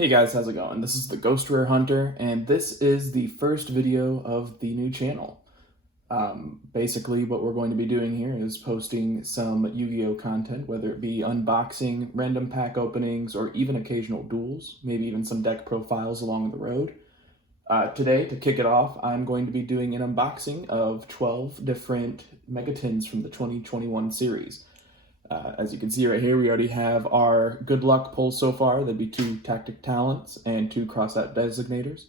Hey guys, how's it going? This is the Ghost Rare Hunter, and this is the first video of the new channel. Basically, what we're going to be doing here is posting some Yu-Gi-Oh content, whether it be unboxing, random pack openings, or even occasional duels, maybe even some deck profiles along the road. Today, to kick it off, I'm going to be doing an unboxing of 12 different Megatins from the 2021 series. As you can see right here, we already have our good luck pulls so far. That'd be 2 tactic talents and 2 crossout designators.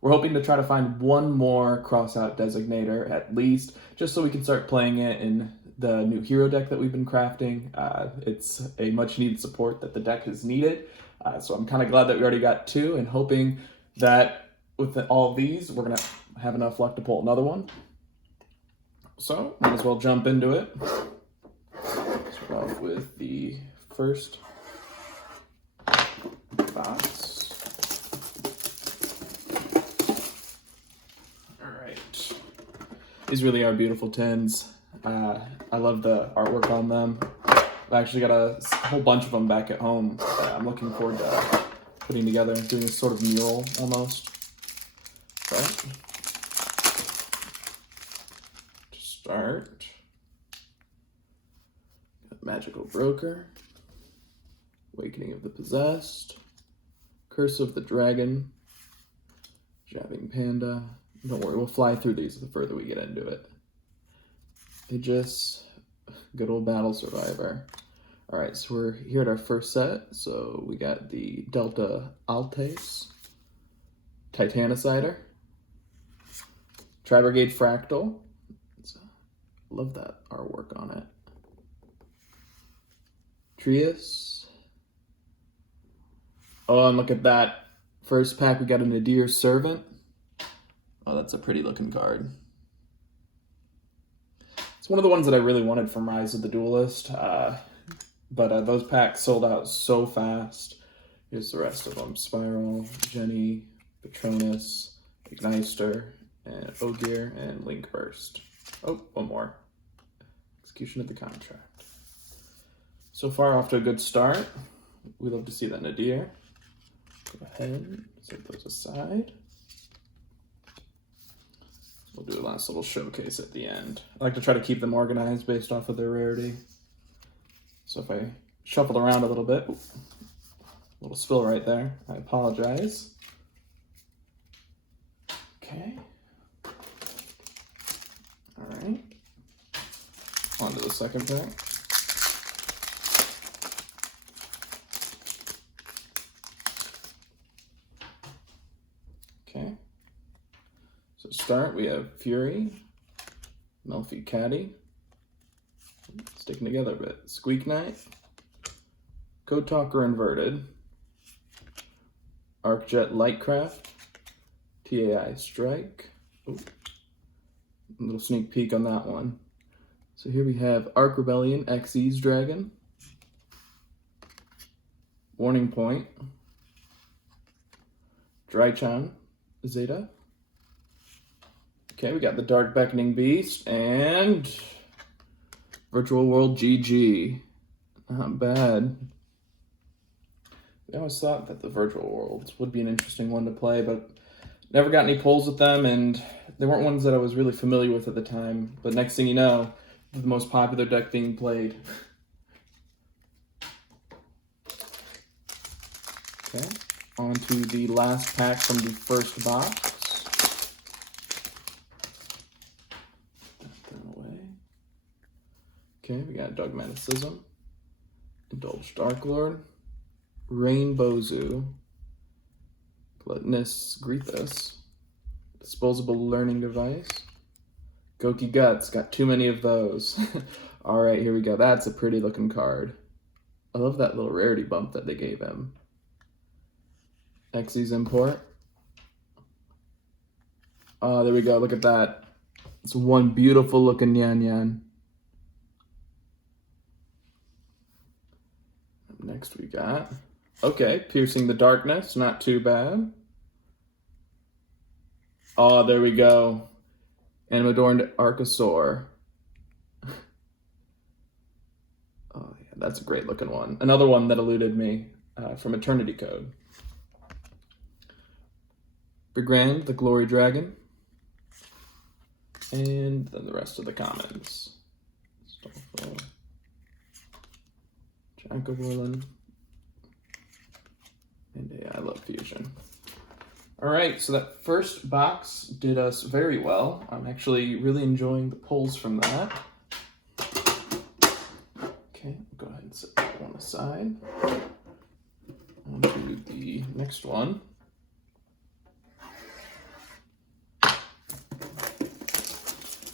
We're hoping to try to find one more crossout designator at least, just so we can start playing it in the new hero deck that we've been crafting. It's a much needed support that the deck has needed. So I'm kind of glad that we already got 2 and hoping that with all of these, we're going to have enough luck to pull another one. So might as well jump into it. Start off with the first box. All right. These really are beautiful tins. I love the artwork on them. I've actually got a whole bunch of them back at home that I'm looking forward to putting together, doing a sort of mural almost. But to start, Magical Broker, Awakening of the Possessed, Curse of the Dragon, Jabbing Panda. Don't worry, we'll fly through these the further we get into it. Aegis, good old Battle Survivor. Alright, so we're here at our first set. So we got the Delta Altes, Titanicider, Tri-Brigade Fractal. Love that artwork on it. Trius. Oh, and look at that. First pack, we got a Nadir Servant. Oh, that's a pretty looking card. It's one of the ones that I really wanted from Rise of the Duelist, but those packs sold out so fast. Here's the rest of them. Spiral, Jenny, Patronus, Igniter, and Ogier, and Link Burst. Oh, one more. Execution of the Contract. So far, off to a good start. We love to see that Nadir. Go ahead, set those aside. We'll do a last little showcase at the end. I like to try to keep them organized based off of their rarity. So if I shuffled around a little bit, a little spill right there, I apologize. Okay. All right. On to the second pack. Okay. So start, we have Fury, Melfi Caddy, sticking together a bit, Squeak Knight, Code Talker Inverted, Arcjet Lightcraft, TAI Strike. Ooh. A little sneak peek on that one. So here we have Arc Rebellion Xyz Dragon, Warning Point, Drychan Zeta. Okay, we got the Dark Beckoning Beast and Virtual World GG. Not bad. I always thought that the Virtual Worlds would be an interesting one to play, but never got any pulls with them, and they weren't ones that I was really familiar with at the time. But next thing you know, the most popular deck being played. Okay, on to the last pack from the first box. Okay, we got Dogmaticism, Indulged Darklord, Rainbow Zoo, Gluttonous Greethus, Disposable Learning Device, Goki Guts, got too many of those. All right, here we go. That's a pretty looking card. I love that little rarity bump that they gave him. Xyz Import. Oh, there we go. Look at that. It's one beautiful looking Yan Yan. Next we got, okay, Piercing the Darkness, not too bad. Oh, there we go. Animadorned Archosaur. Oh, yeah, that's a great looking one. Another one that eluded me from Eternity Code. Super Grand, the Glory Dragon. And then the rest of the commons. Starfall, Jack of Orlin, and yeah, I love Fusion. All right, so that first box did us very well. I'm actually really enjoying the pulls from that. Okay, go ahead and set that one aside. On to the next one.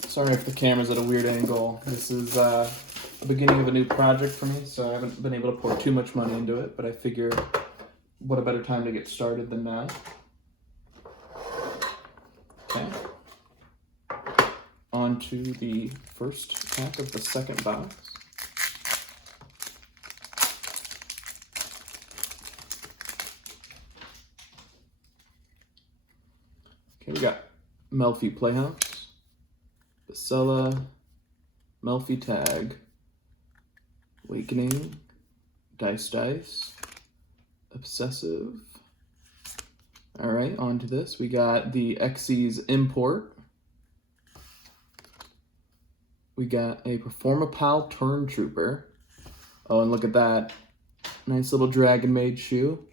Sorry if the camera's at a weird angle. This is the beginning of a new project for me, so I haven't been able to pour too much money into it, but I figure what a better time to get started than now. Okay. On to the first pack of the second box. Okay, we got Melfi Playhouse, Basella, Melfi Tag, Awakening, Dice, Obsessive. All right, on to this. We got the Xyz Import. We got a Performapal Turn Trooper. Oh, and look at that. Nice little Dragon Maid shoe.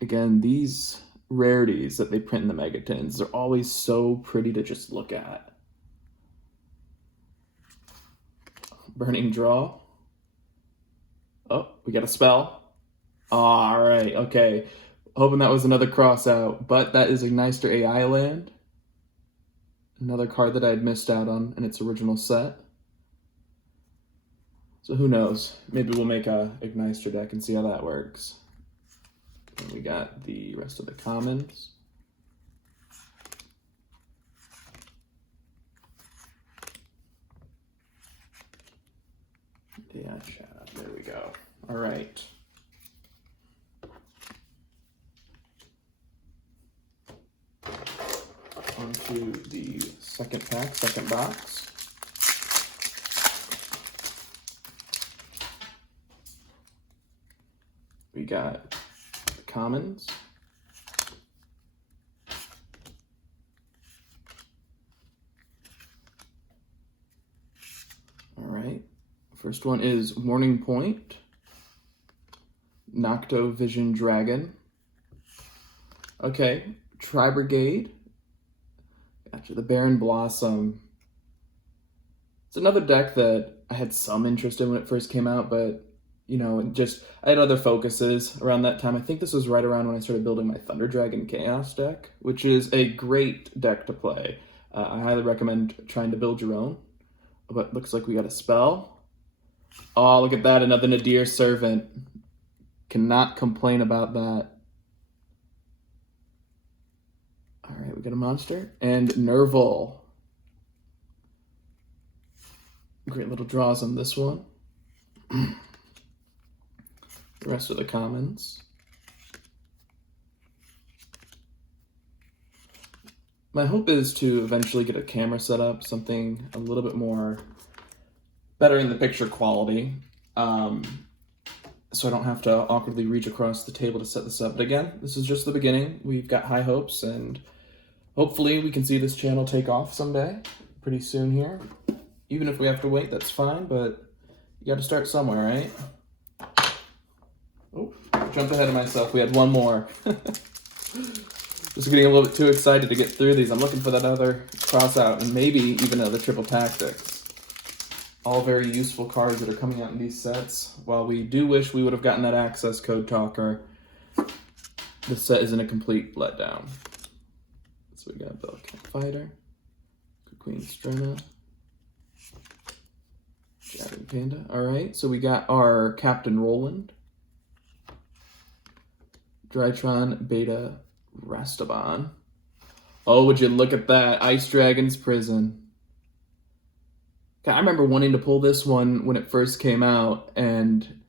Again, these rarities that they print in the Megatins, they're always so pretty to just look at. Burning Draw. Oh, we got a spell. All right, okay. Hoping that was another cross out, but that is Ignister AI land. Another card that I had missed out on in its original set. So who knows? Maybe we'll make a Ignister deck and see how that works. And we got the rest of the commons. Yeah, chat. There we go. All right. On to the second pack, second box. We got the commons. All right. First one is Morning Point, Nocto Vision Dragon. Okay, Tri-Brigade. Gotcha, the Baron Blossom. It's another deck that I had some interest in when it first came out, but, you know, just, I had other focuses around that time. I think this was right around when I started building my Thunder Dragon Chaos deck, which is a great deck to play. I highly recommend trying to build your own, but looks like we got a spell. Oh, look at that, another Nadir Servant. Cannot complain about that. All right, we got a monster. And Nerval. Great little draws on this one. The rest of the commons. My hope is to eventually get a camera set up, something a little bit more better in the picture quality. So I don't have to awkwardly reach across the table to set this up. But again, this is just the beginning. We've got high hopes, and hopefully we can see this channel take off someday, pretty soon here. Even if we have to wait, that's fine, but you got to start somewhere, right? Oh, jumped ahead of myself. We had one more. Just getting a little bit too excited to get through these. I'm looking for that other cross out and maybe even another triple tactics. All very useful cards that are coming out in these sets. While we do wish we would have gotten that access code talker, this set isn't a complete letdown. So we got Bellcat Fighter, Queen Strenna, Jabbing Panda. All right, so we got our Captain Roland, Drytron Beta Rastaban. Oh, would you look at that, Ice Dragon's Prison. God, I remember wanting to pull this one when it first came out, and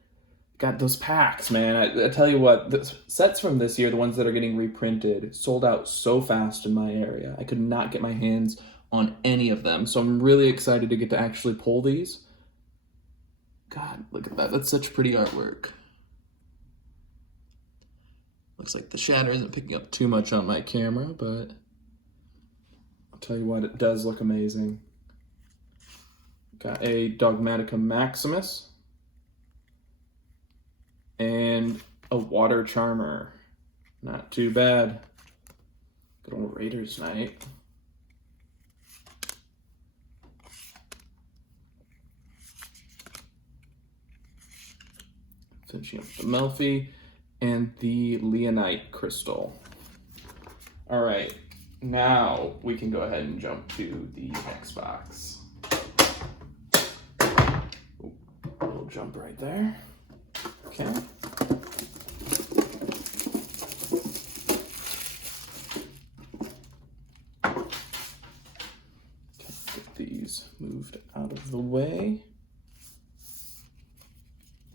got those packs, man. I tell you what, the sets from this year, the ones that are getting reprinted, sold out so fast in my area. I could not get my hands on any of them, so I'm really excited to get to actually pull these. God, look at that. That's such pretty artwork. Looks like the shadow isn't picking up too much on my camera, but I'll tell you what, it does look amazing. Got a Dogmatica Maximus and a Water Charmer. Not too bad. Good old Raiders night. Finishing up the Melfi and the Leonite Crystal. All right, now we can go ahead and jump to the next box. Ooh, a little jump right there. Okay. Get these moved out of the way,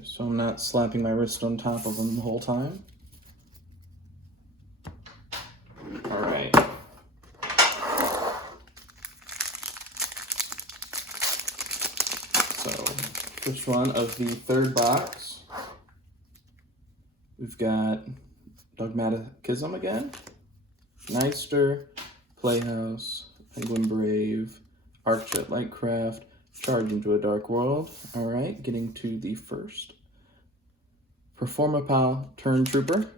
just so I'm not slapping my wrist on top of them the whole time. All right. So, first one of the third box, we've got Dogmatism again, Neister, Playhouse, Penguin Brave, Arcjet Lightcraft, Charge into a Dark World. All right, getting to the first. Performapal Turn Trooper,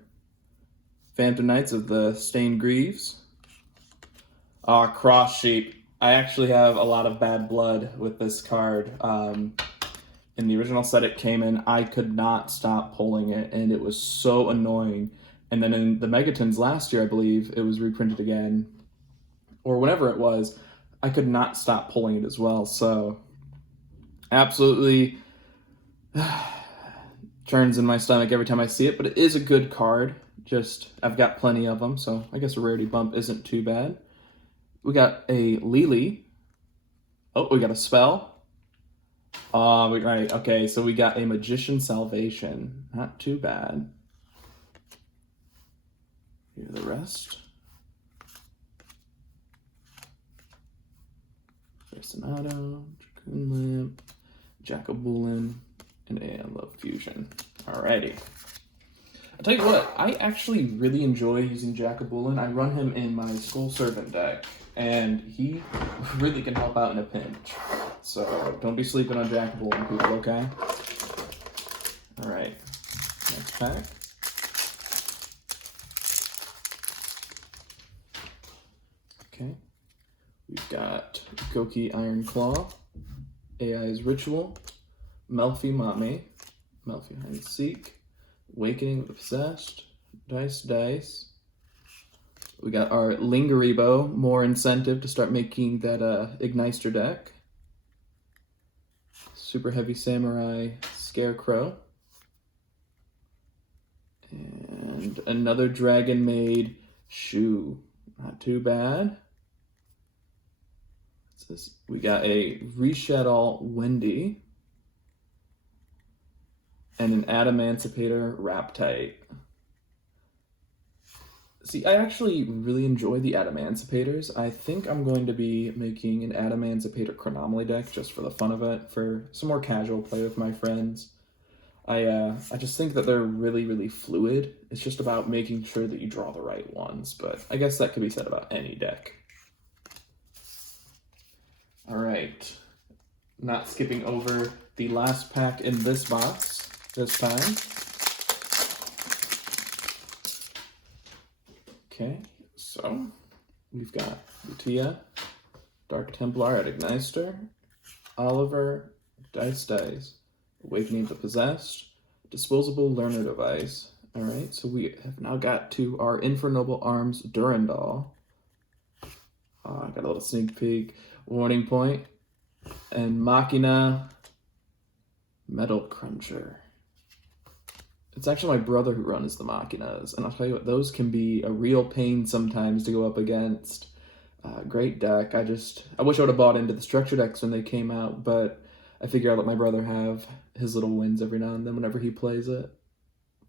Phantom Knights of the Stained Greaves. Cross Sheep. I actually have a lot of bad blood with this card. In the original set it came in, I could not stop pulling it, and it was so annoying. And then in the Megatins last year, I believe, it was reprinted again, or whenever it was, I could not stop pulling it as well. So, absolutely turns in my stomach every time I see it, but it is a good card. Just, I've got plenty of them, so I guess a rarity bump isn't too bad. We got a Lily. Oh, we got a spell. Right, okay, so we got a Magician Salvation. Not too bad. Here are the rest. Sonato, Dracoon Lamp, Jacobulin, and Aeon Love Fusion. Alrighty. I'll tell you what, I actually really enjoy using Jacobulin. I run him in my Skull Servant deck, and he really can help out in a pinch. So don't be sleeping on Jacobulin, people, okay? Alright, next pack. Okay, we've got Goki Iron Claw, AI's Ritual, Melfi Mame, Melfi Hide and Seek, Awakening of the Possessed, Dice. We got our Lingeribo, more incentive to start making that Igneister deck. Super Heavy Samurai Scarecrow. And another Dragon Maid Shoe. Not too bad. What's this? We got a Reshadow Wendy. And an Adamancipator Raptite. See, I actually really enjoy the Adamancipators. I think I'm going to be making an Adamancipator Chronomaly deck just for the fun of it, for some more casual play with my friends. I just think that they're really, really fluid. It's just about making sure that you draw the right ones, but I guess that could be said about any deck. All right, not skipping over the last pack in this box this time. Okay, so we've got Lutia, Dark Templar at Igneister, Oliver, Dice, Awakening of the Possessed, Disposable Learner Device. All right, so we have now got to our Infernoble Arms Durandal. I got a little sneak peek. Warning Point, and Machina Metal Cruncher. It's actually my brother who runs the Machinas, and I'll tell you what, those can be a real pain sometimes to go up against. Great deck. I wish I would have bought into the structure decks when they came out, but I figure I'll let my brother have his little wins every now and then whenever he plays it.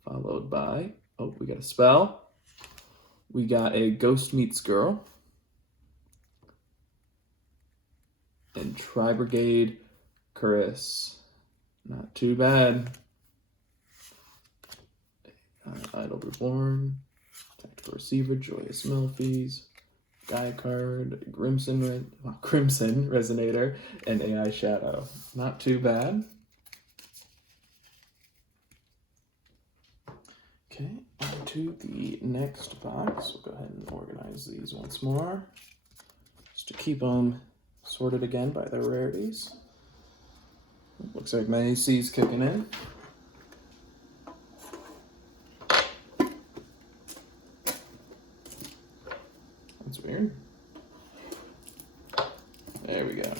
Followed by, oh, we got a spell. We got a Ghost Meets Girl. And Tri-Brigade Chris. Not too bad. Idle Reborn, Receiver, Joyous Melfies, Guy card, Crimson Resonator, and AI Shadow. Not too bad. Okay, on to the next box. We'll go ahead and organize these once more, just to keep them sorted again by their rarities. Looks like my AC's kicking in. That's weird. There we go.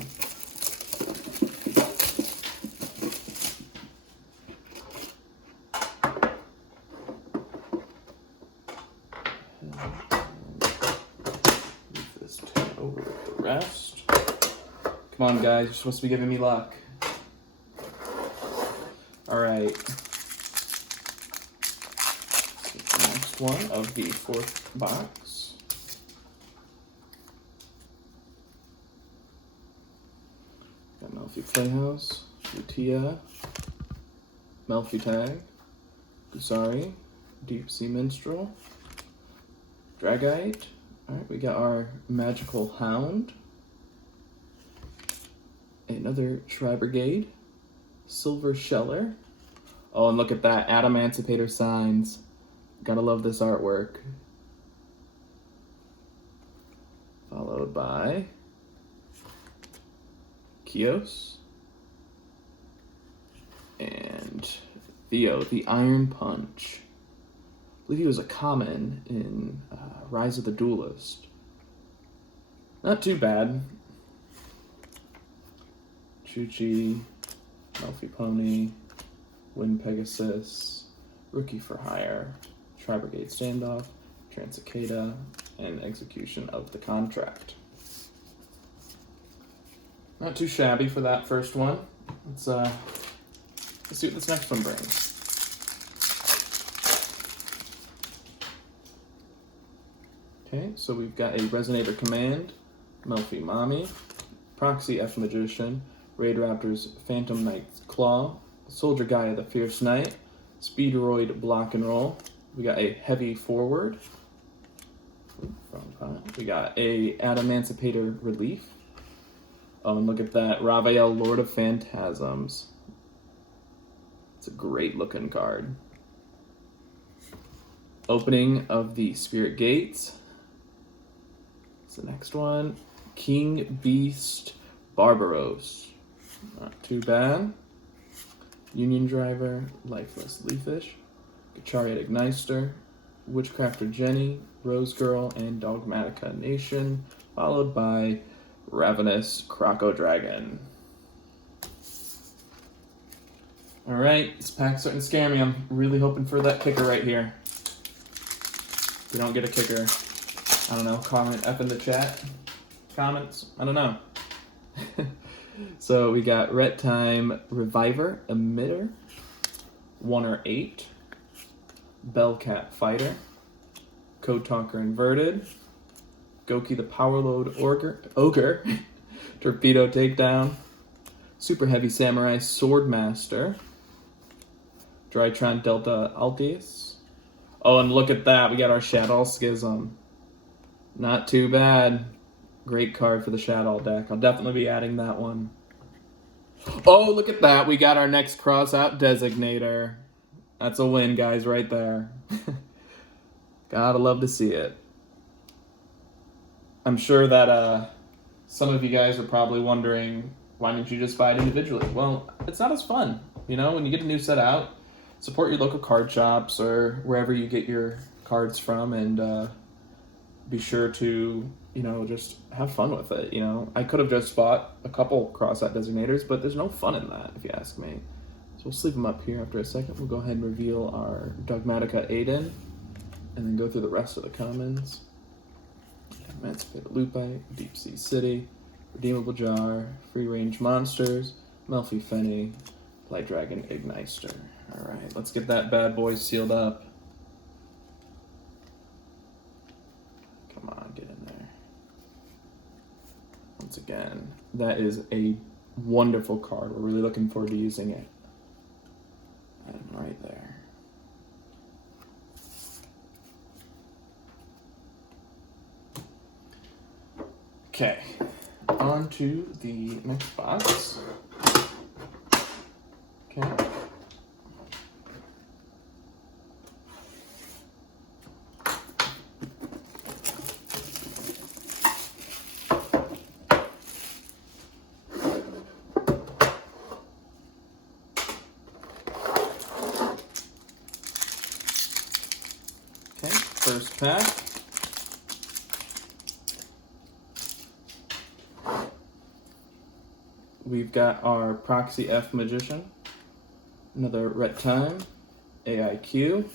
Move this over with the rest. Come on, guys, you're supposed to be giving me luck. All right. The next one of the fourth box. Got Melfi Playhouse, Lutia, Melfi Tag, Gusari, Deep Sea Minstrel, Dragite. Alright, we got our Magical Hound, another Tri-Brigade, Silver Sheller. Oh, and look at that, Adamantipator Signs. Gotta love this artwork. Followed by Kios and Theo, the Iron Punch. I believe he was a common in Rise of the Duelist. Not too bad. Chuchi, Melfi Pony, Wind Pegasus, Rookie for Hire, Tri-Brigade Standoff, Transicada, and Execution of the Contract. Not too shabby for that first one. Let's see what this next one brings. Okay, so we've got a Resonator Command, Melfi Mami, Proxy F Magician, Raid Raptor's Phantom Knight's Claw, Soldier Gaia the Fierce Knight, Speederoid Block and Roll. We got a Heavy Forward. We got a Adamantipator Relief. Oh, and look at that, Raphael, Lord of Phantasms. It's a great looking card. Opening of the Spirit Gates. What's the next one? King Beast Barbaros. Not too bad. Union Driver, Lifeless Leafish, Gachariot Igniter, Witchcrafter Jenny, Rose Girl, and Dogmatica Nation, followed by Ravenous Croco Dragon. Alright, this pack's starting to scare me. I'm really hoping for that kicker right here. If we don't get a kicker, I don't know, comment F in the chat. Comments? I don't know. So we got Ret Time Reviver, Emitter, 1 or 8, Bellcat Fighter, Code Talker Inverted, Goki the Powerload Ogre, Torpedo Takedown, Super Heavy Samurai Swordmaster, Drytron Delta Altius. Oh, and look at that, we got our Shadow Schism. Not too bad. Great card for the Shadow deck. I'll definitely be adding that one. Oh, look at that. We got our next cross-out Designator. That's a win, guys, right there. Gotta love to see it. I'm sure that some of you guys are probably wondering, why didn't you just buy it individually? Well, it's not as fun. You know, when you get a new set out, support your local card shops or wherever you get your cards from, and be sure to, you know, just have fun with it. You know, I could have just bought a couple cross-out Designators, but there's no fun in that, if you ask me. So we'll sleeve them up here after a second. We'll go ahead and reveal our Dogmatica Aiden, and then go through the rest of the commons. Emancipated Lupite, Deep Sea City, Redeemable Jar, Free Range Monsters, Melfi Fenny, Light Dragon Igniter. Alright, let's get that bad boy sealed up. Come on, get in there. Once again, that is a wonderful card. We're really looking forward to using it. And right there. Okay, on to the next box. Okay. Okay, first pack. We've got our Proxy F Magician, another Ret Time, AIQ,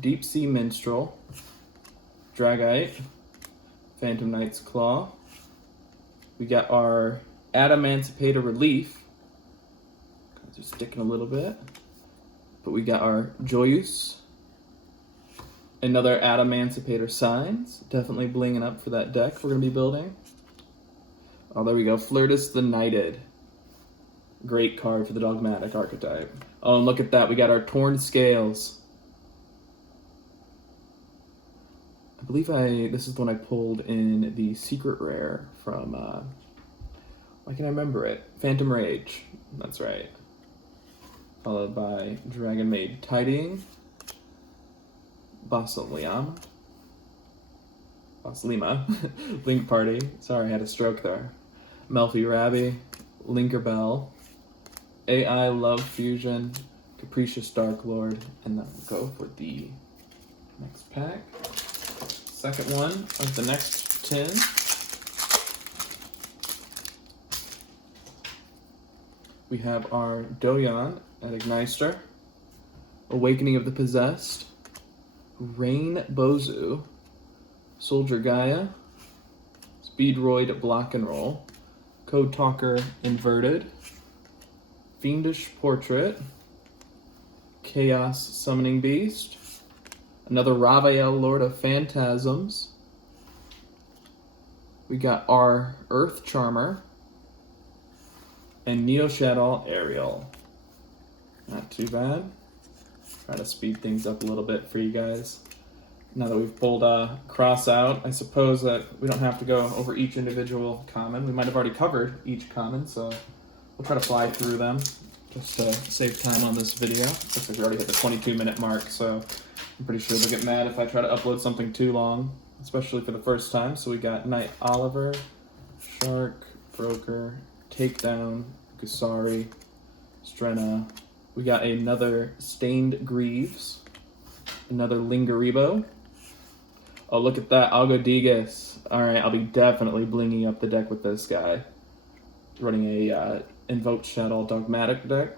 Deep Sea Minstrel, Dragite, Phantom Knight's Claw. We got our Adamancipator Relief. Cards are sticking a little bit. But we got our Joyous, another Adamancipator Signs, definitely blinging up for that deck we're going to be building. Oh, there we go, Flirtus the Knighted. Great card for the Dogmatic archetype. Oh, and look at that, we got our Torn Scales. I believe this is the one I pulled in the Secret Rare from, why can I remember it? Phantom Rage, that's right. Followed by Dragon Maid Tidying, Basalima, Link Party, sorry I had a stroke there, Melfi Rabbi, Linkerbell, AI Love Fusion, Capricious Dark Lord, and then we'll go for the next pack. Second one of the next tin. We have our Doyon at Ignister, Awakening of the Possessed, Rain Bozu, Soldier Gaia, Speedroid Block and Roll, Code Talker Inverted, Fiendish Portrait, Chaos Summoning Beast, another Ravael Lord of Phantasms. We got our Earth Charmer, and Neo Shadow Ariel. Not too bad. Try to speed things up a little bit for you guys. Now that we've pulled Cross out, I suppose that we don't have to go over each individual common. We might have already covered each common, so we'll try to fly through them just to save time on this video. Looks like we already hit the 22-minute mark, so I'm pretty sure they'll get mad if I try to upload something too long, especially for the first time. So we got Knight Oliver, Shark, Broker, Takedown, Gusari, Strenna. We got another Stained Greaves, another Lingeribo. Oh, look at that, Algodigas. Alright, I'll be definitely blinging up the deck with this guy. Running a Invoked Shadow Dogmatic deck.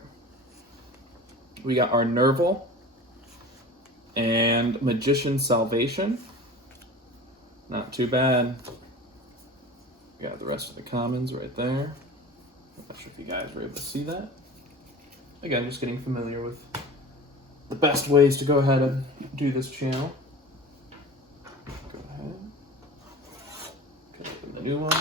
We got our Nerval and Magician Salvation. Not too bad. We got the rest of the commons right there. I'm not sure if you guys were able to see that. Again, just getting familiar with the best ways to go ahead and do this channel. Go ahead. Okay, open the new one.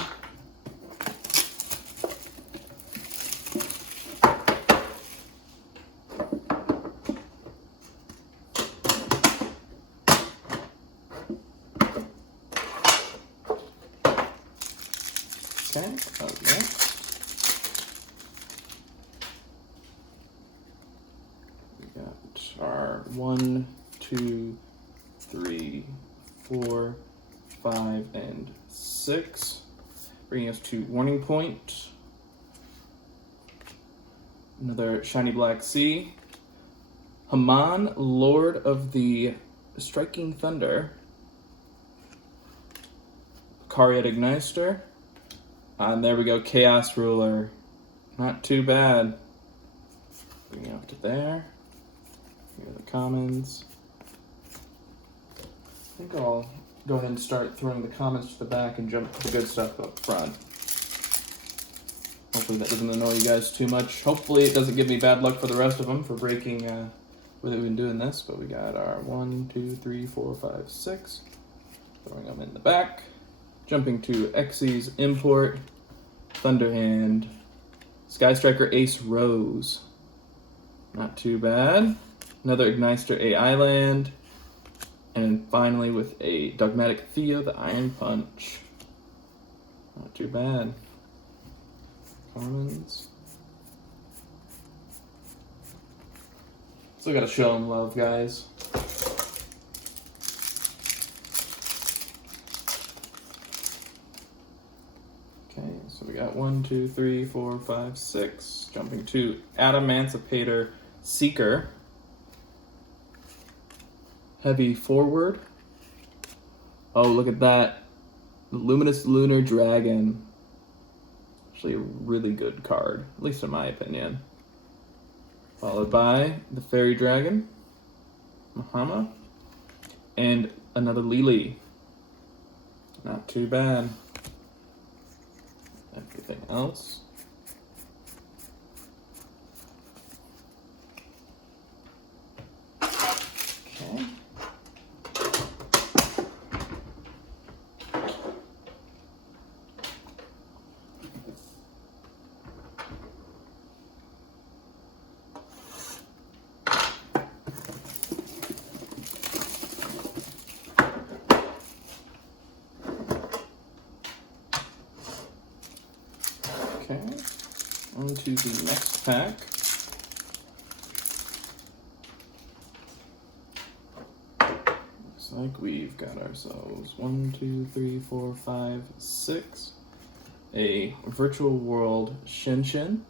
Okay, up next. We got our 1, 2, 3, 4, 5, and 6, bringing us to Warning Point. Another Shiny Black Sea. Haman, Lord of the Striking Thunder. Cariat Ignister. And there we go, Chaos Ruler. Not too bad. Bring it up to there. Here are the commons. I think I'll go ahead and start throwing the commons to the back and jump to the good stuff up front. Hopefully that doesn't annoy you guys too much. Hopefully it doesn't give me bad luck for the rest of them for breaking with it been doing this. But we got our 1, 2, 3, 4, 5, 6. Throwing them in the back. Jumping to Xyz Import, Thunderhand, Sky Striker Ace Rose. Not too bad. Another Ignister AI Land. And finally with a Dogmatic Theo, the Iron Punch. Not too bad. Commons. Still gotta show them love, guys. Okay, so we got 1, 2, 3, 4, 5, 6. Jumping to Adamantipator Seeker. Heavy forward. Oh, look at that. The Luminous Lunar Dragon. Actually a really good card, at least in my opinion. Followed by the Fairy Dragon, Mahama, and another Lily. Not too bad. Everything else. Okay. Okay, on to the next pack. Looks like we've got ourselves 1, 2, 3, 4, 5, 6. A Virtual World Shinshin.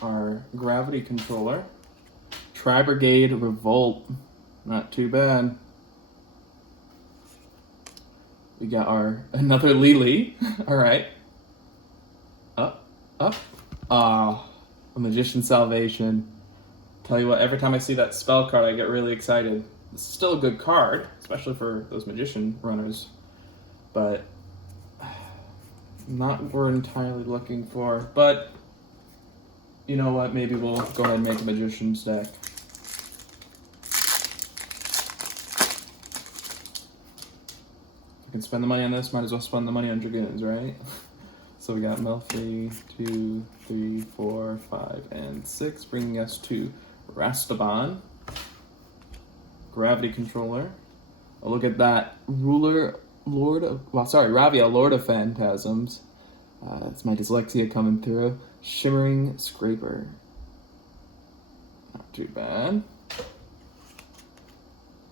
Our Gravity Controller. Tri-Brigade Revolt. Not too bad. We got our another Lily. All right. Up. A Magician's Salvation. Tell you what, every time I see that spell card, I get really excited. It's still a good card, especially for those Magician runners, but not what we're entirely looking for. But you know what? Maybe we'll go ahead and make a Magician's deck. If I can spend the money on this, might as well spend the money on Dragoons, right? So we got Melfi, 2, 3, 4, 5, and 6, bringing us to Rastaban, Gravity Controller. Oh, look at that. Ravia, Lord of Phantasms. It's my dyslexia coming through. Shimmering Scraper. Not too bad.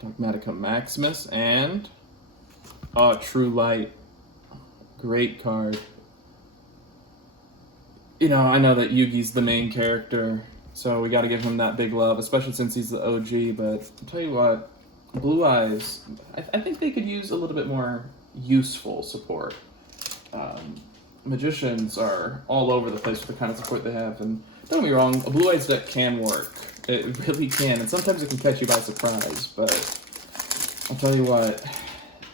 Dogmatica Maximus, and True Light. Great card. You know, I know that Yugi's the main character, so we got to give him that big love, especially since he's the OG, but I'll tell you what, Blue Eyes, I think they could use a little bit more useful support. Magicians are all over the place with the kind of support they have, and don't get me wrong, a Blue Eyes deck can work. It really can, and sometimes it can catch you by surprise, but I'll tell you what,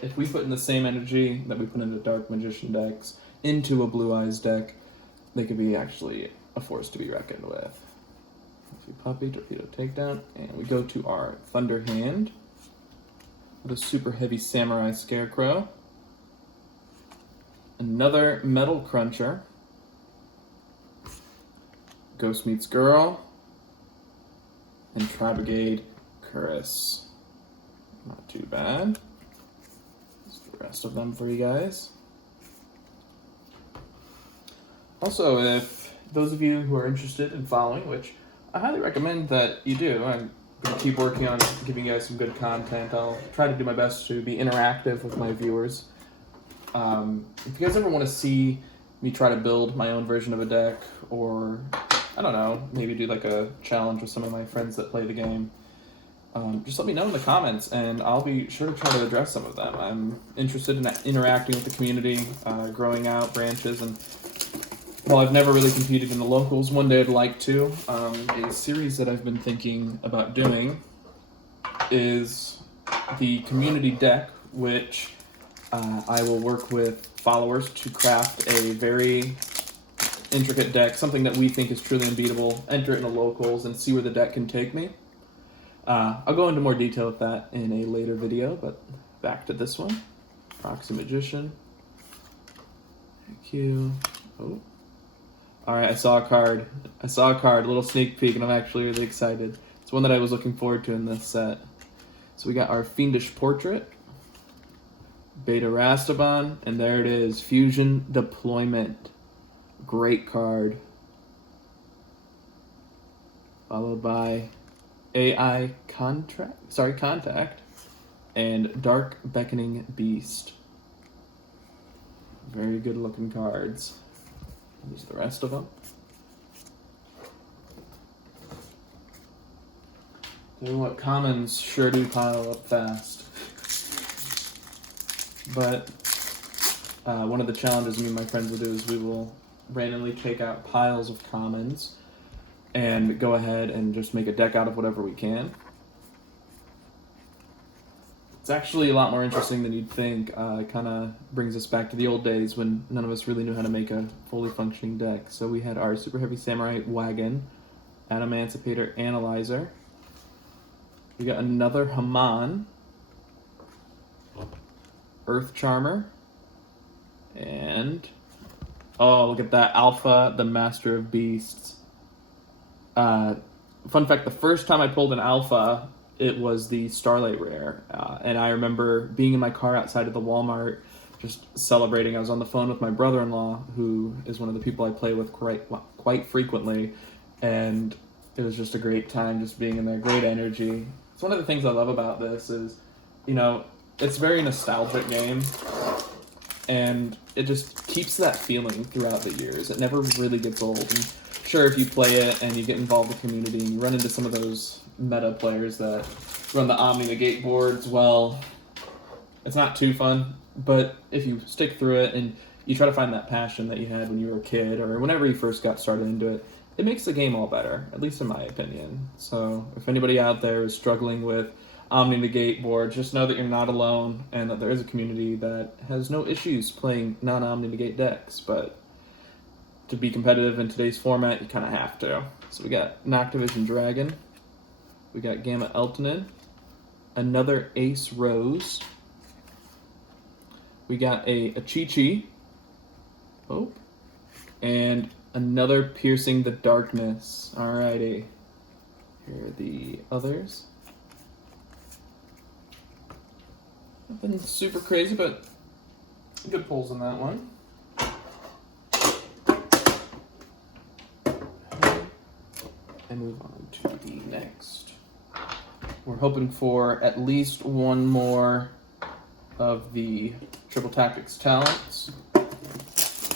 if we put in the same energy that we put into Dark Magician decks into a Blue Eyes deck, they could be actually a force to be reckoned with. Puppy, Torpedo Takedown, and we go to our Thunder Hand with a super heavy Samurai Scarecrow. Another Metal Cruncher. Ghost Meets Girl. And Tri-Brigade Chorus. Not too bad. There's the rest of them for you guys. Also, if those of you who are interested in following, which I highly recommend that you do, I'm going to keep working on giving you guys some good content. I'll try to do my best to be interactive with my viewers. If you guys ever want to see me try to build my own version of a deck, or, I don't know, maybe do like a challenge with some of my friends that play the game, just let me know in the comments, and I'll be sure to try to address some of them. I'm interested in interacting with the community, growing out branches, and while I've never really competed in the locals, one day I'd like to. A series that I've been thinking about doing is the community deck, which I will work with followers to craft a very intricate deck, something that we think is truly unbeatable, enter it in the locals, and see where the deck can take me. I'll go into more detail with that in a later video, but back to this one. Proxy Magician. Thank you. Oh. Alright, I saw a card, a little sneak peek, and I'm actually really excited. It's one that I was looking forward to in this set. So we got our Fiendish Portrait, Beta Rastaban, and there it is, Fusion Deployment. Great card. Followed by Contact, and Dark Beckoning Beast. Very good looking cards. There's the rest of them. You know what, commons sure do pile up fast. But one of the challenges me and my friends will do is we will randomly take out piles of commons and go ahead and just make a deck out of whatever we can. It's actually a lot more interesting than you'd think. It kind of brings us back to the old days when none of us really knew how to make a fully functioning deck. So we had our Super Heavy Samurai Wagon, Emancipator Analyzer. We got another Haman, Earth Charmer, and oh, look at that, Alpha, the Master of Beasts. Fun fact, the first time I pulled an Alpha, it was the Starlight Rare, and I remember being in my car outside of the Walmart just celebrating. I was on the phone with my brother-in-law, who is one of the people I play with quite frequently, and it was just a great time just being in there, great energy. It's one of the things I love about this is, you know, it's a very nostalgic game, and it just keeps that feeling throughout the years. It never really gets old. And sure, if you play it and you get involved in the community and you run into some of those meta players that run the Omni Negate boards, well, it's not too fun, but if you stick through it and you try to find that passion that you had when you were a kid or whenever you first got started into it, it makes the game all better, at least in my opinion. So if anybody out there is struggling with Omni Negate board, just know that you're not alone and that there is a community that has no issues playing non-Omni Negate decks, but to be competitive in today's format, you kind of have to. So we got Noctivision Dragon, we got Gamma Eltonin, another Ace Rose, we got a Chi-Chi, and another Piercing the Darkness. Alrighty, here are the others. Nothing super crazy, but good pulls on that one. And move on to the next. We're hoping for at least one more of the Triple Tactics talents. I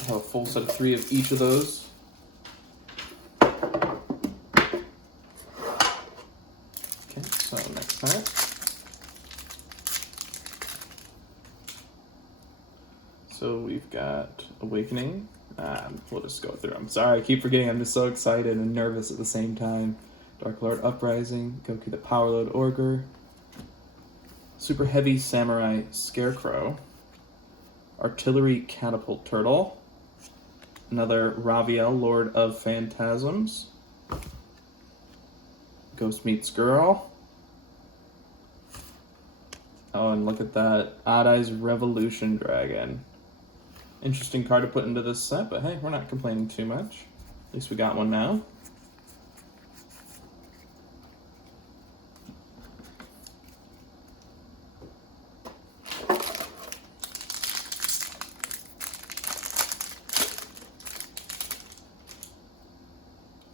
have a full set of 3 of each of those. Okay, so next time. So we've got Awakening. We'll just go through. I'm sorry, I keep forgetting. I'm just so excited and nervous at the same time. Dark Lord Uprising, Goku the Power Load Ogre, Super Heavy Samurai Scarecrow, Artillery Catapult Turtle, another Raviel Lord of Phantasms, Ghost Meets Girl. Oh, and look at that, Odd Eyes Revolution Dragon. Interesting card to put into this set, but hey, we're not complaining too much. At least we got one now.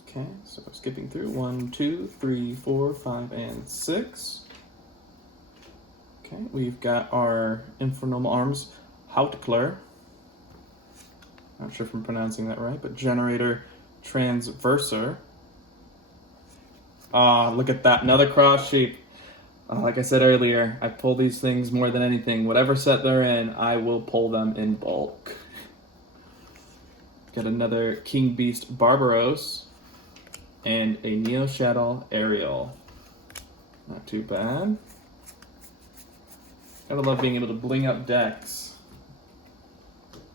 Okay, so skipping through 1, 2, 3, 4, 5, and 6. Okay, we've got our Infernal Arms Hautkler. Not sure if I'm pronouncing that right, but Generator Transverser. Look at that, another Cross Sheep. Like I said earlier, I pull these things more than anything. Whatever set they're in, I will pull them in bulk. Got another King Beast Barbaros and a Neo Shadow Ariel. Not too bad. Gotta love being able to bling up decks.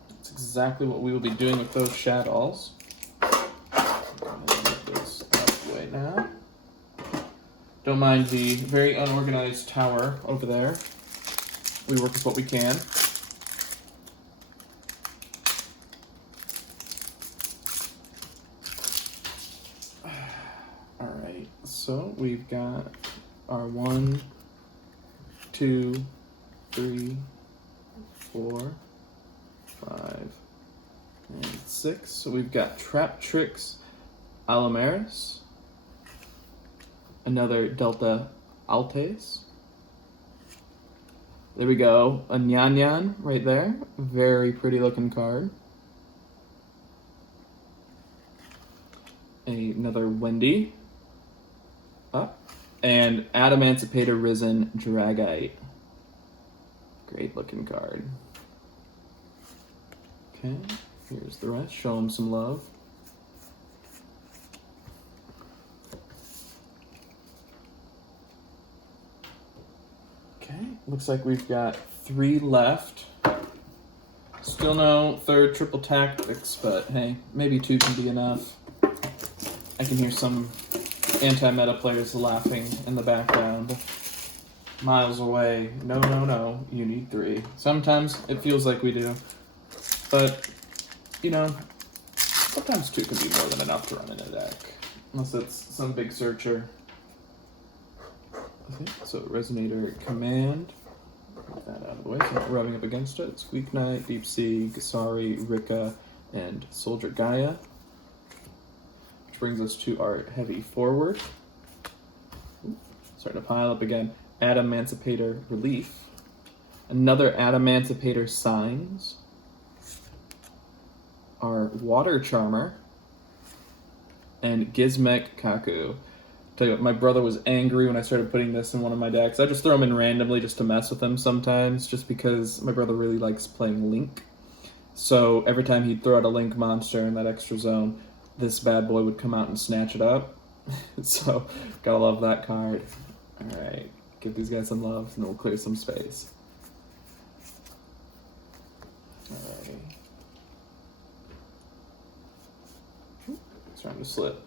That's exactly what we will be doing with those shadows. Get this out of the way now. Don't mind the very unorganized tower over there. We work with what we can. Alright, so we've got our 1, 2, 3, 4, 5, and 6. So we've got Traptrix Alamaris, another Delta Altes. There we go, a Nyan right there. Very pretty looking card. Another Wendy. Up. And Adamancipator Risen Dragite. Great looking card. Okay, here's the rest. Show them some love. Okay, looks like we've got 3 left. Still no third triple tactics, but hey, maybe 2 can be enough. I can hear some anti-meta players laughing in the background. Miles away. No, no, no. You need 3. Sometimes it feels like we do. But, you know, sometimes 2 can be more than enough to run in a deck. Unless it's some big searcher. Okay, so Resonator Command. Get that out of the way so I'm not rubbing up against it. Squeak Knight, Deep Sea, Gasari, Rika, and Soldier Gaia. Which brings us to our heavy forward. Ooh, starting to pile up again. Adamancipator Relief. Another Adamancipator Signs. Our Water Charmer. And Gizmek Kaku. Tell you what, my brother was angry when I started putting this in one of my decks. I just throw him in randomly just to mess with him sometimes, just because my brother really likes playing Link. So every time he'd throw out a Link monster in that extra zone, this bad boy would come out and snatch it up. So, gotta love that card. Alright, give these guys some love, and then we'll clear some space. Alrighty. It's trying to slip.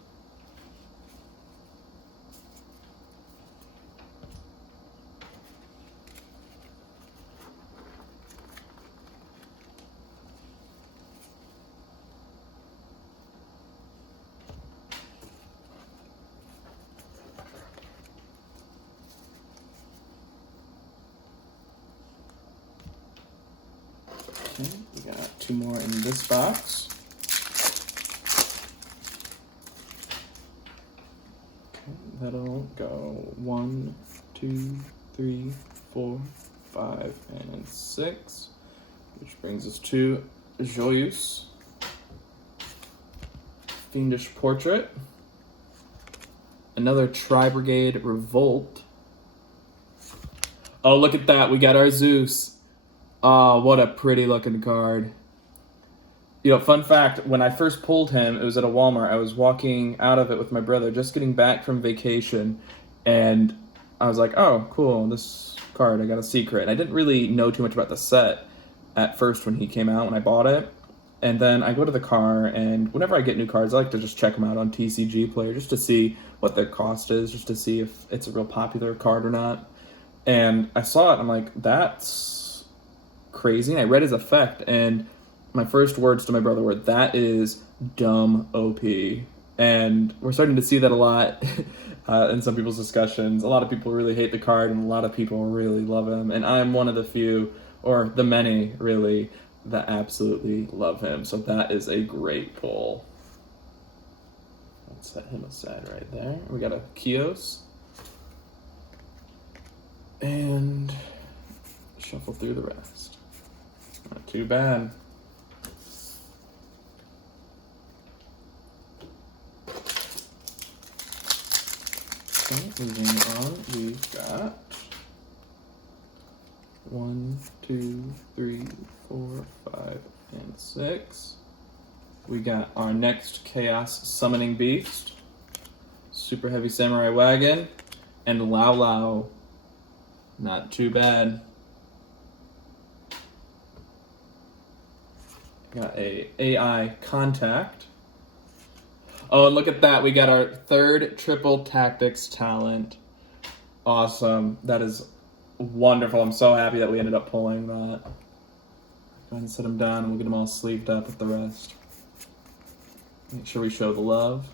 Okay, we got 2 more in this box. Okay, that'll go 1, 2, 3, 4, 5, and 6. Which brings us to YuGiOh. Fiendish Portrait. Another Tri-Brigade Revolt. Oh, look at that. We got our Zeus. Oh, what a pretty looking card. You know, fun fact, when I first pulled him, it was at a Walmart. I was walking out of it with my brother, just getting back from vacation, and I was like, oh, cool, this card, I got a secret. I didn't really know too much about the set at first when he came out, when I bought it. And then I go to the car, and whenever I get new cards, I like to just check them out on TCG Player, just to see what their cost is, just to see if it's a real popular card or not. And I saw it, and I'm like, that's crazy. And I read his effect, and my first words to my brother were, that is dumb OP. And we're starting to see that a lot in some people's discussions. A lot of people really hate the card, and a lot of people really love him. And I'm one of the few, or the many, really, that absolutely love him. So that is a great pull. Let's set him aside right there. We got a Kios. And shuffle through the rest. Not too bad. Okay, moving on, we've got 1, 2, 3, 4, 5, and 6. We got our next Chaos Summoning Beast, Super Heavy Samurai Wagon, and Lao Lao. Not too bad. Got a AI Contact. Oh, and look at that. We got our 3rd Triple Tactics talent. Awesome. That is wonderful. I'm so happy that we ended up pulling that. Go ahead and set them down, and we'll get them all sleeved up with the rest. Make sure we show the love.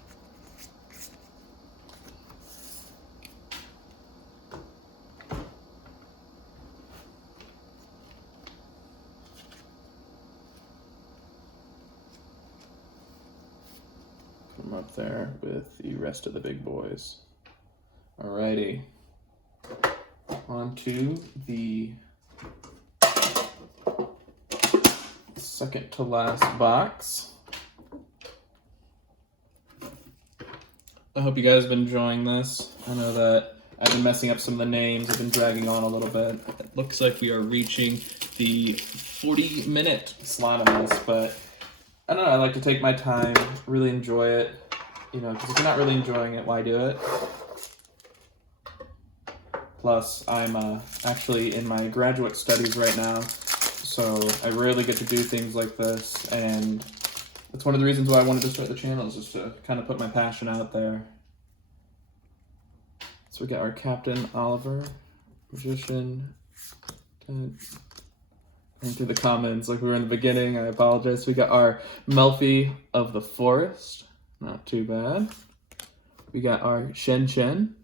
up there with the rest of the big boys. Alrighty. On to the second to last box. I hope you guys have been enjoying this. I know that I've been messing up some of the names. I've been dragging on a little bit. It looks like we are reaching the 40-minute slot on this, but I don't know. I like to take my time, really enjoy it. You know, because if you're not really enjoying it, why do it? Plus, I'm actually in my graduate studies right now, so I rarely get to do things like this, and that's one of the reasons why I wanted to start the channel, is just to kind of put my passion out there. So we got our Captain Oliver, Magician. Going through the comments like we were in the beginning, I apologize. We got our Melfi of the Forest, not too bad. We got our Shen Chen.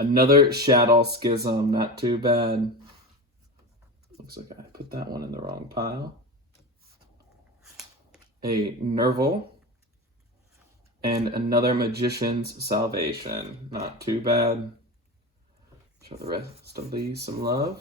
Another Shadow Schism, not too bad. Looks like I put that one in the wrong pile. A Nerval, and another Magician's Salvation. Not too bad. Show the rest of these some love.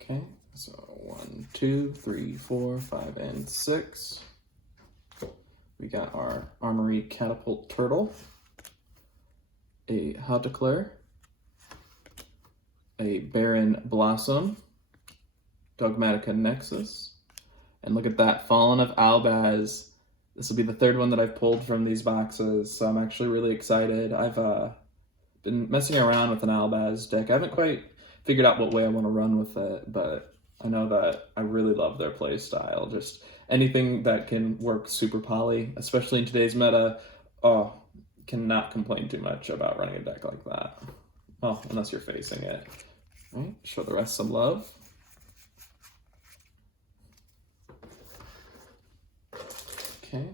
Okay, so 1, 2, 3, 4, 5, and 6. We got our Armory Catapult Turtle, a Hauteclair, a Baron Blossom, Dogmatica Nexus, and look at that, Fallen of Albaz. This will be the third one that I've pulled from these boxes, so I'm actually really excited. I've been messing around with an Albaz deck. I haven't quite figured out what way I want to run with it, but I know that I really love their play style. Just anything that can work super poly, especially in today's meta, cannot complain too much about running a deck like that. Well, unless you're facing it. All right, show the rest some love. Okay,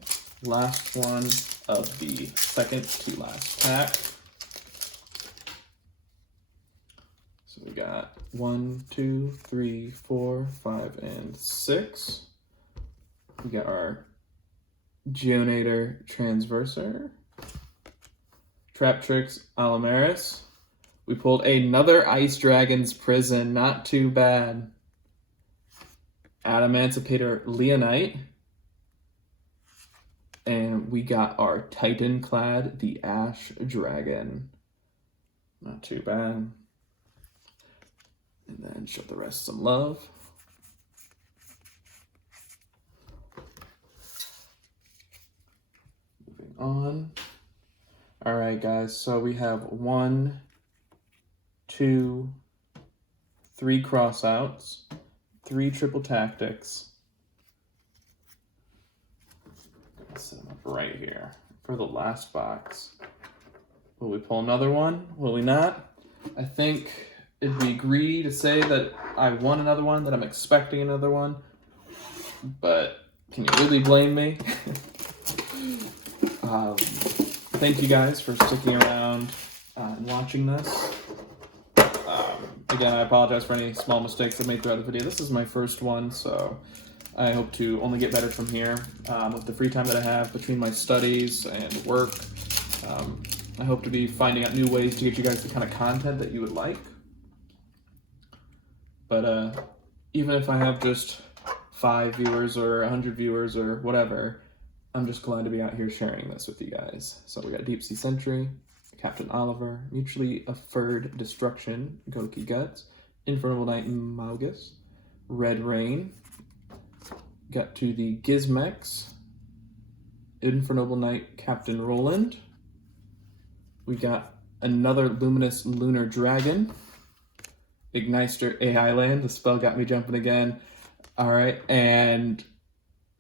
last one of the second to last pack. So we got 1, 2, 3, 4, 5, and 6. We got our Geonator Transverser, Traptrix Alamaris. We pulled another Ice Dragon's Prison, not too bad. Adamancipator Leonite. And we got our Titanclad, the Ash Dragon. Not too bad. And then show the rest some love. Moving on. All right, guys, so we have 1, 2, 3 crossouts, 3 triple tactics. I'll set them up right here for the last box. Will we pull another one? Will we not? I think it'd be greedy to say that I want another one, that I'm expecting another one, but can you really blame me? Thank you guys for sticking around and watching this. Again, I apologize for any small mistakes I made throughout the video. This is my first one, so I hope to only get better from here. With the free time that I have between my studies and work, I hope to be finding out new ways to get you guys the kind of content that you would like. But even if I have just 5 viewers or 100 viewers or whatever, I'm just glad to be out here sharing this with you guys. So we got Deep Sea Sentry, Captain Oliver, Mutually Afferred Destruction, Goki Guts, Infernal Knight Maugus, Red Rain, got to the Gizmex, Infernal Knight Captain Roland, we got another Luminous Lunar Dragon, Igneister AI Land, the spell got me jumping again. All right, and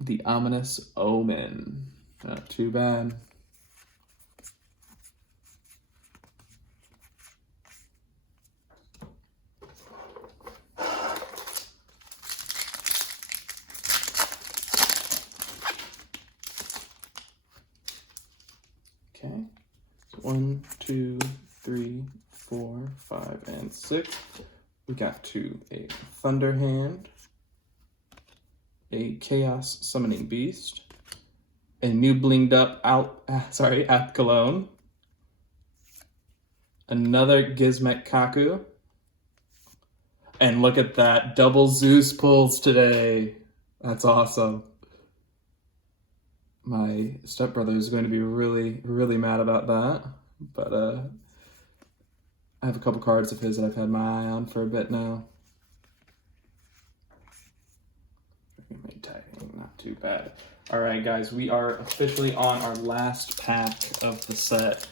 the Ominous Omen. Not too bad. 1, 2, 3, 4, 5, and 6. We got to a Thunder Hand, a Chaos Summoning Beast, a new blinged up App Cologne, another Gizmek Kaku, and look at that, double Zeus pulls today. That's awesome. My stepbrother is going to be really, really mad about that, but I have a couple cards of his that I've had my eye on for a bit now. Not too bad. All right, guys, we are officially on our last pack of the set.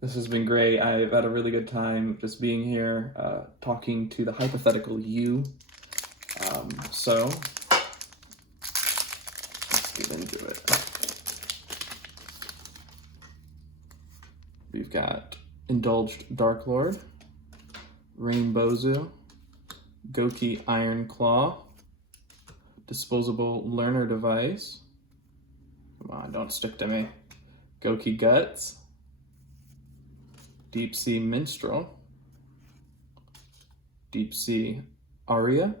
This has been great. I've had a really good time just being here, talking to the hypothetical you. So let's get into it. We've got Indulged Dark Lord, Rainbow Zoo, Goki Iron Claw, Disposable Learner Device. Come on, don't stick to me. Goki Guts, Deep Sea Minstrel, Deep Sea Aria,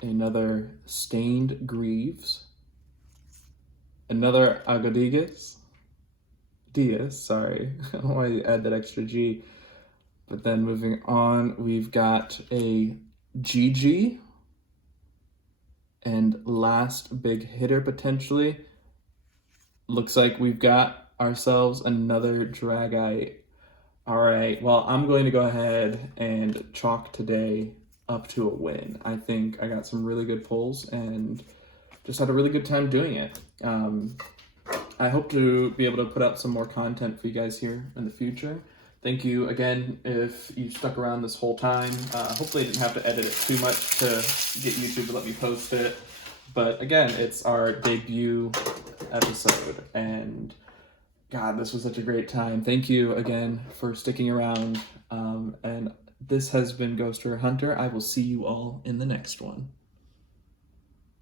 another Stained Greaves, another Diaz, sorry. I don't know why you add that extra G. But then moving on, we've got a GG, and last big hitter potentially. Looks like we've got ourselves another Dragite. All right, well, I'm going to go ahead and chalk today up to a win. I think I got some really good pulls and just had a really good time doing it. I hope to be able to put out some more content for you guys here in the future. Thank you again if you stuck around this whole time. Hopefully I didn't have to edit it too much to get YouTube to let me post it. But again, it's our debut episode, and God, this was such a great time. Thank you again for sticking around. And this has been Ghost Hunter. I will see you all in the next one.